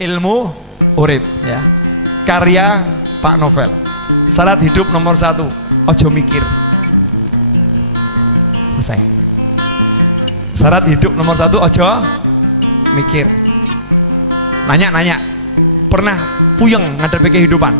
ilmu urip ya. Karya Pak Novel. Syarat hidup nomor 1, ojo mikir. Selesai. Syarat hidup nomor 1, ojo mikir. Nanya, pernah puyeng ngadepi kehidupan?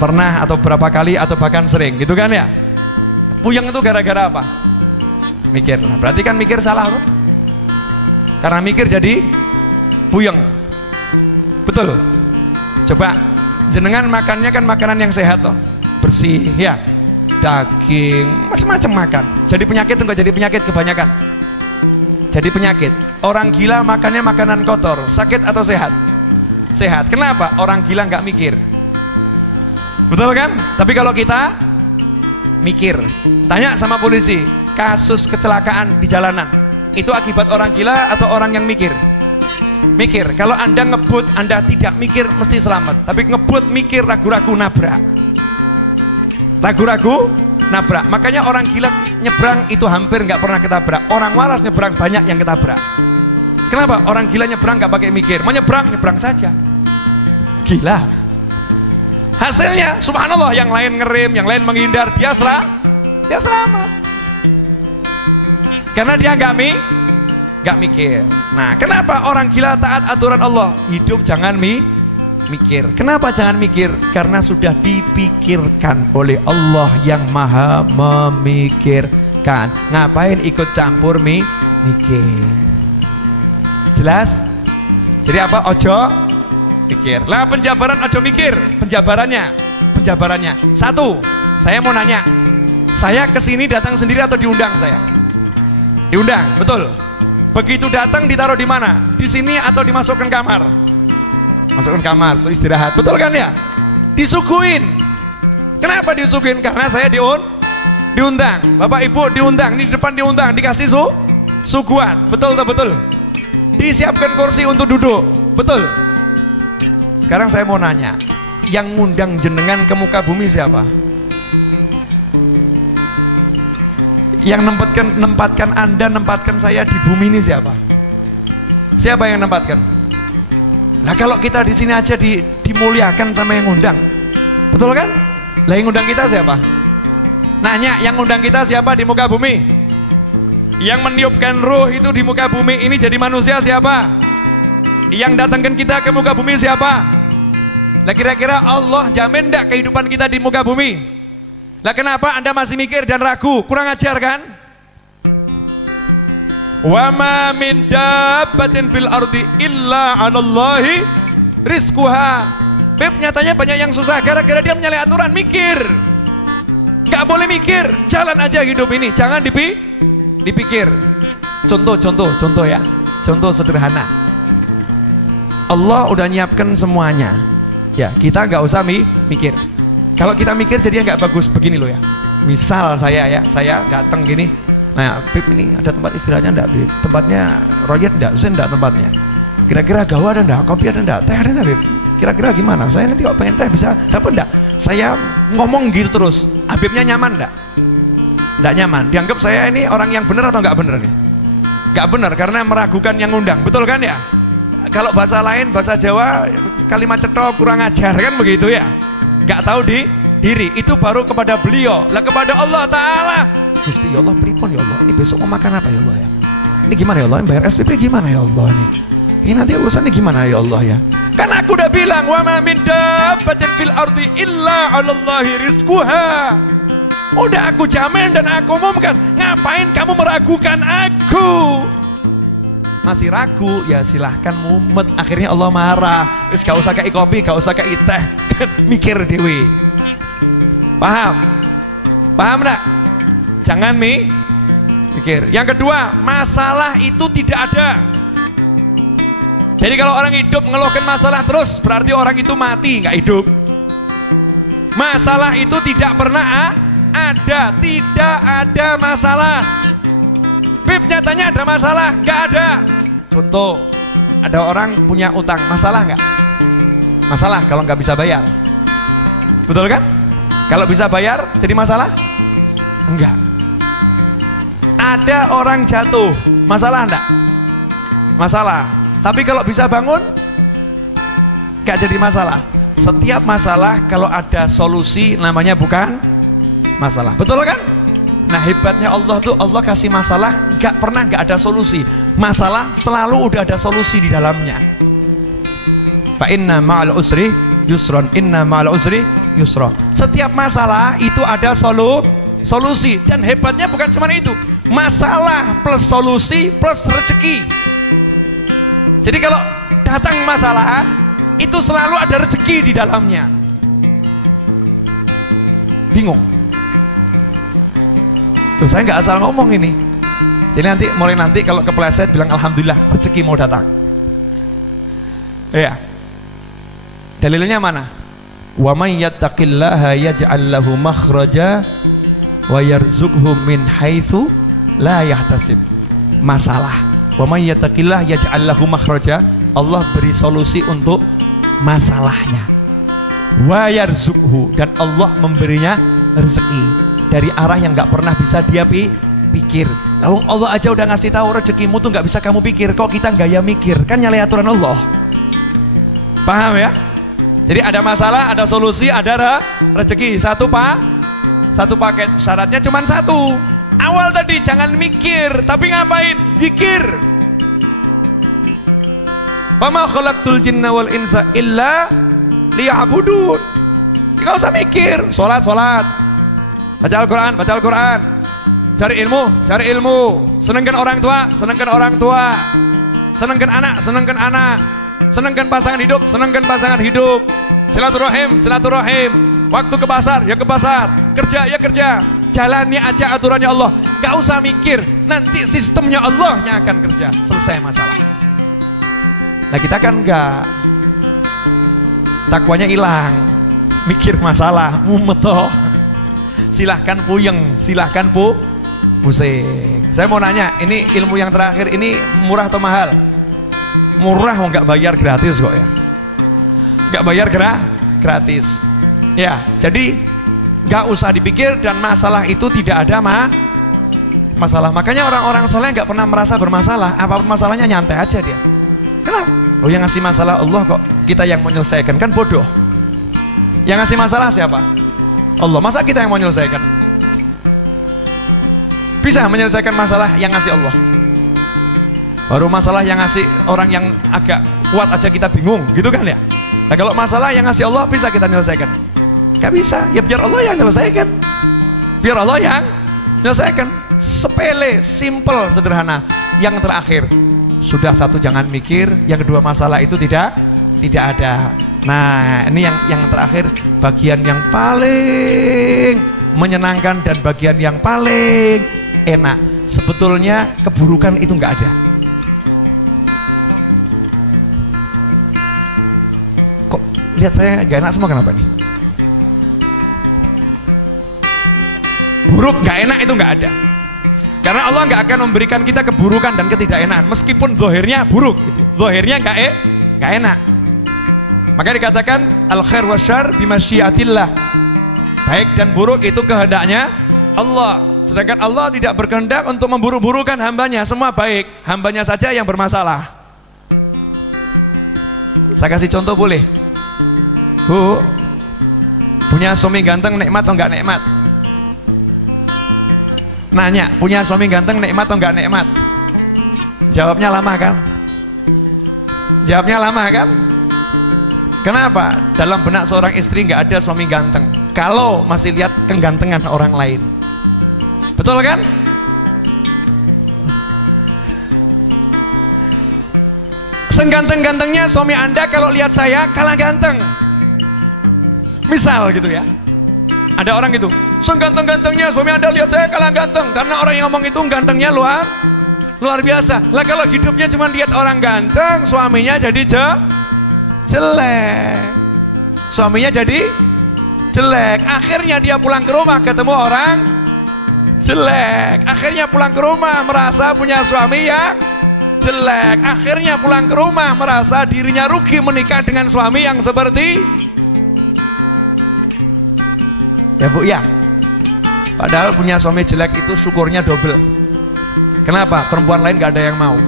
Pernah atau berapa kali atau bahkan sering gitu kan ya? Puyeng itu gara-gara apa? Mikir. Nah, berarti kan mikir salah loh. Karena mikir jadi puyeng. Betul. Coba jenengan makannya kan makanan yang sehat toh, bersih ya, daging macam-macam makan. Jadi penyakit enggak jadi penyakit kebanyakan. Jadi penyakit. Orang gila makannya makanan kotor, sakit atau sehat? Sehat. Kenapa? Orang gila nggak mikir. Betul kan? Tapi kalau kita mikir, tanya sama polisi, kasus kecelakaan di jalanan itu akibat orang gila atau orang yang mikir? Mikir. Kalau Anda ngebut, Anda tidak mikir mesti selamat. Tapi ngebut mikir, ragu-ragu nabrak. Ragu-ragu nabrak. Makanya orang gila nyebrang itu hampir nggak pernah ketabrak. Orang waras nyebrang banyak yang ketabrak. Kenapa? Orang gila nyebrang nggak pakai mikir. Mau nyebrang saja. Gila. Hasilnya subhanallah, yang lain ngerem, yang lain menghindar, dia selamat. Karena dia nggak mikir. Nah, kenapa orang gila taat aturan Allah? Hidup jangan mikir. Kenapa jangan mikir? Karena sudah dipikirkan oleh Allah yang maha memikirkan. Ngapain ikut campur mikir? Jelas? Jadi apa? Ojo mikir. Lah penjabaran ojo mikir. Penjabarannya. 1, saya mau nanya, saya kesini datang sendiri atau diundang saya? Diundang, betul. Begitu datang ditaruh di mana? Di sini atau dimasukkan kamar? Masukkan kamar, so istirahat, betul kan ya? Disuguhin. Kenapa disuguhin? Karena saya diundang. Bapak Ibu diundang, ini di depan diundang, dikasih suguhan, betul atau betul? Disiapkan kursi untuk duduk, betul. Sekarang saya mau nanya, yang ngundang jenengan ke muka bumi siapa? Yang nempatkan Anda, nempatkan saya di bumi ini siapa? Siapa yang nempatkan? Nah, kalau kita di sini aja dimuliakan sama yang ngundang, betul kan? Lah yang ngundang kita siapa? Nanya, yang ngundang kita siapa di muka bumi? Yang meniupkan ruh itu di muka bumi ini jadi manusia siapa? Yang datangkan kita ke muka bumi siapa? Lah kira-kira Allah jamin enggak kehidupan kita di muka bumi? Lah kenapa Anda masih mikir dan ragu? Kurang ajar kan? Wa ma min dabbatin fil ardi illa 'alallahi rizquha. Beb, nyatanya banyak yang susah gara-gara dia menyalahi aturan mikir. Enggak boleh mikir, jalan aja hidup ini, jangan dipikir. Contoh ya. Contoh sederhana. Allah udah nyiapkan semuanya. Ya, kita nggak usah mikir. Kalau kita mikir jadinya nggak bagus. Begini loh ya. Misal saya datang gini. Nah, Bib, ini ada tempat istirahatnya enggak, Bib? Tempatnya royet enggak? Zen enggak tempatnya? Kira-kira gawa ada enggak? Kopi ada enggak? Teh ada enggak, Bib? Kira-kira gimana? Saya nanti kalau pengen teh bisa dapat enggak? Saya ngomong gitu terus. Habibnya nyaman enggak? Enggak nyaman. Dianggap saya ini orang yang benar atau enggak benar nih? Enggak benar karena meragukan yang ngundang. Betul kan ya? Kalau bahasa lain, bahasa Jawa, kalimat cetok, kurang ajar kan begitu ya? Enggak tahu diri. Itu baru kepada beliau. Lah kepada Allah Ta'ala, Gusti ya Allah, pripun ya Allah, ini besok mau makan apa ya Allah ya? Ini gimana ya Allah, bayar SPP gimana ya Allah nih? Ini nanti urusannya gimana ya Allah ya? Kan aku udah bilang, wa ma min dabbatin fil ardi illa 'alallahi rizquha. Udah aku jamin dan aku umumkan. Ngapain kamu meragukan aku? Masih ragu, ya silahkan mumet. Akhirnya Allah marah. Wis gak usah kayak kopi, gak usah kayak teh. Mikir dewi. Paham? Paham enggak? Jangan mikir. Yang kedua, masalah itu tidak ada. Jadi kalau orang hidup ngeluhkan masalah terus, berarti orang itu mati, nggak hidup. Masalah itu tidak pernah ada. Tidak ada masalah. Bib, nyatanya ada masalah? Nggak ada. Contoh, ada orang punya utang, masalah nggak? Masalah kalau nggak bisa bayar. Betul kan? Kalau bisa bayar, jadi masalah? Enggak. Ada orang jatuh, masalah enggak? Masalah. Tapi kalau bisa bangun, gak jadi masalah. Setiap masalah kalau ada solusi namanya bukan masalah. Betul kan? Nah hebatnya Allah tuh, Allah kasih masalah gak pernah gak ada solusi. Masalah selalu udah ada solusi di dalamnya. Fa inna ma'al usri yusron, inna ma'al usri yusra. Setiap masalah itu ada solusi. Dan hebatnya bukan cuma itu, masalah plus solusi plus rezeki. Jadi kalau datang masalah itu selalu ada rezeki di dalamnya. Bingung? Loh, saya nggak asal ngomong ini. Jadi mulai nanti kalau kepleset bilang alhamdulillah rezeki mau datang. Iya. Dalilnya mana? Wa may yattaqillaha yaj'al lahu makhraja wa yarzuqhu min haitsu la yahtasib. Masalah. Wa may yattaqillaha yaj'al lahu makhraja, Allah beri solusi untuk masalahnya. Wa yarzuqhu, dan Allah memberinya rezeki dari arah yang nggak pernah bisa dia pikir. Lalu Allah aja udah ngasih tahu rezekimu tuh nggak bisa kamu pikir, kok kita gaya mikir? Kan nyalahi aturan Allah. Paham ya? Jadi ada masalah, ada solusi, ada rezeki. Satu paket. Syaratnya cuma satu. Awal tadi jangan mikir, tapi ngapain? Zikir. Wa ma khalaqtul jinna wal insa illa liya'budun. Enggak usah mikir, salat. Baca Al-Qur'an. Cari ilmu. Senangkan orang tua. Senangkan anak. Senangkan pasangan hidup. Silaturahim. Waktu ke pasar, ya ke pasar. Kerja. Jalani aja aturannya Allah. Enggak usah mikir, nanti sistemnya Allah yang akan kerja. Selesai masalah. Nah kita kan enggak, takwanya hilang, mikir masalah, mumet-toh. Silahkan puyeng, silahkan pusing. Saya mau nanya, ini ilmu yang terakhir ini murah atau mahal? Murah, nggak bayar gratis kok ya. Nggak bayar gratis. Ya, jadi nggak usah dipikir dan masalah itu tidak ada masalah. Makanya orang-orang soleh nggak pernah merasa bermasalah. Apapun masalahnya nyantai aja dia. Kenapa? Oh yang ngasih masalah Allah kok, kita yang menyelesaikan, kan bodoh. Yang ngasih masalah siapa? Allah. Masa kita yang mau menyelesaikan? Bisa menyelesaikan masalah yang ngasih Allah. Baru masalah yang ngasih orang yang agak kuat aja kita bingung, gitu kan ya? Nah kalau masalah yang ngasih Allah bisa kita menyelesaikan? Gak bisa, ya biar Allah yang menyelesaikan. Biar Allah yang menyelesaikan. Sepele, simple, sederhana. Yang terakhir, sudah satu jangan mikir, yang kedua masalah itu tidak ada. Nah ini yang terakhir, bagian yang paling menyenangkan dan bagian yang paling enak. Sebetulnya keburukan itu nggak ada. Kok lihat saya gak enak semua, kenapa nih? Buruk gak enak itu nggak ada. Karena Allah nggak akan memberikan kita keburukan dan ketidakenakan, meskipun zahirnya buruk, gitu. Zahirnya nggak enak. Maka dikatakan al khair wasyarr bimasyiatillah. Baik dan buruk itu kehendaknya Allah. Sedangkan Allah tidak berkehendak untuk memburu-burukan hambanya. Semua baik, hambanya saja yang bermasalah. Saya kasih contoh boleh? Bu, punya suami ganteng nikmat atau nggak nikmat? Nanya, punya suami ganteng nikmat atau enggak nikmat? Jawabnya lama kan? Kenapa? Dalam benak seorang istri enggak ada suami ganteng kalau masih lihat kegantengan orang lain. Betul kan? Seganteng-gantengnya suami Anda kalau lihat saya kalah ganteng. Misal gitu ya. Ada orang gitu, seganteng-gantengnya suami Anda lihat saya kalah ganteng, karena orang yang ngomong itu gantengnya luar biasa. Lah kalau hidupnya cuma lihat orang ganteng, suaminya jadi jelek. Suaminya jadi jelek. Akhirnya dia pulang ke rumah ketemu orang jelek. Akhirnya pulang ke rumah merasa punya suami yang jelek. Akhirnya pulang ke rumah merasa dirinya rugi menikah dengan suami yang seperti ya bu ya. Padahal punya suami jelek itu syukurnya double. Kenapa? Perempuan lain gak ada yang mau.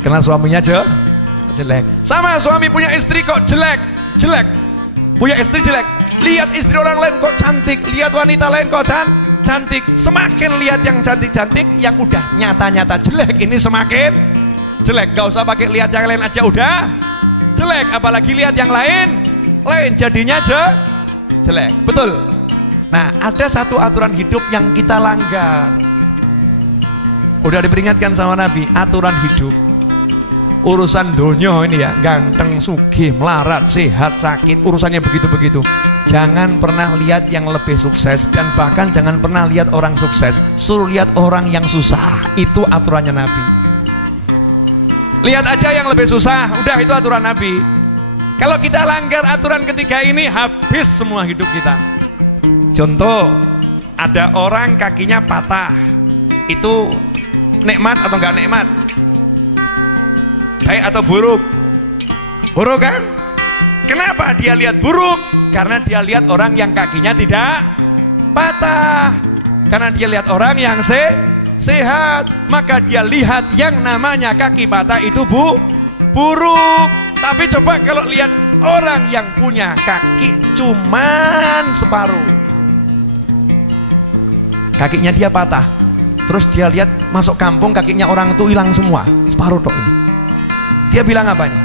Karena suaminya jelek. Sama suami punya istri kok jelek. Punya istri jelek. Lihat istri orang lain kok cantik, lihat wanita lain kok cantik. Semakin lihat yang cantik-cantik, yang udah nyata-nyata jelek, ini semakin jelek. Gak usah pakai lihat yang lain aja udah jelek, apalagi lihat yang lain jadinya jelek. Betul. Nah, ada satu aturan hidup yang kita langgar. Udah diperingatkan sama Nabi, aturan hidup. Urusan dunia ini ya, ganteng, sugih, melarat, sehat, sakit, urusannya begitu-begitu. Jangan pernah lihat yang lebih sukses, dan bahkan jangan pernah lihat orang sukses. Suruh lihat orang yang susah. Itu aturannya Nabi. Lihat aja yang lebih susah, udah itu aturan Nabi. Kalau kita langgar aturan ketiga ini, habis semua hidup kita. Contoh, ada orang kakinya patah, itu nikmat atau enggak nikmat? Baik atau buruk? Buruk kan? Kenapa dia lihat buruk? Karena dia lihat orang yang kakinya tidak patah. Karena dia lihat orang yang sehat, maka dia lihat yang namanya kaki patah itu buruk. Tapi coba kalau lihat orang yang punya kaki cuman separuh, kakinya dia patah, terus dia lihat masuk kampung kakinya orang itu hilang semua, separuh tok ini. Dia bilang apa nih?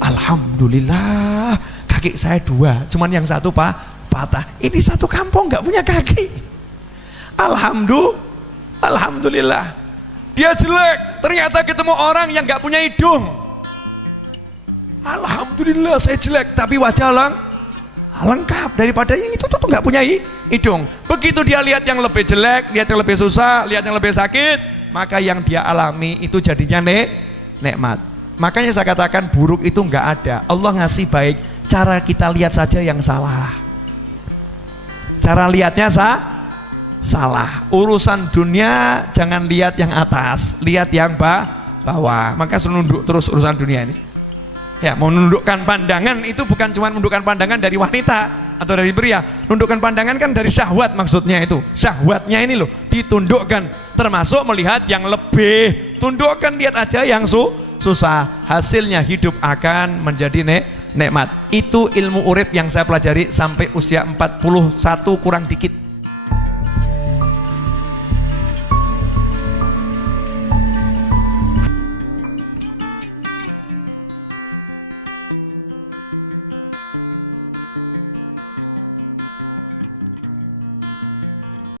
Alhamdulillah, kaki saya dua, cuman yang satu patah. Ini satu kampung nggak punya kaki. Alhamdulillah. Dia jelek, ternyata ketemu orang yang nggak punya hidung. Alhamdulillah saya jelek, tapi wajah lengkap daripada yang itu tuh nggak punya hidung. Begitu dia lihat yang lebih jelek, lihat yang lebih susah, lihat yang lebih sakit, maka yang dia alami itu jadinya nikmat. Makanya saya katakan buruk itu nggak ada. Allah ngasih baik, cara kita lihat saja yang salah. Cara lihatnya salah. Urusan dunia jangan lihat yang atas, lihat yang bawah. Maka nunduk terus urusan dunia ini. Ya, mau menundukkan pandangan itu bukan cuma menundukkan pandangan dari wanita atau dari pria. Menundukkan pandangan kan dari syahwat, maksudnya itu. Syahwatnya ini loh ditundukkan, termasuk melihat yang lebih. Tundukkan, lihat aja yang susah. Hasilnya hidup akan menjadi nikmat. Itu ilmu urip yang saya pelajari sampai usia 41 kurang dikit.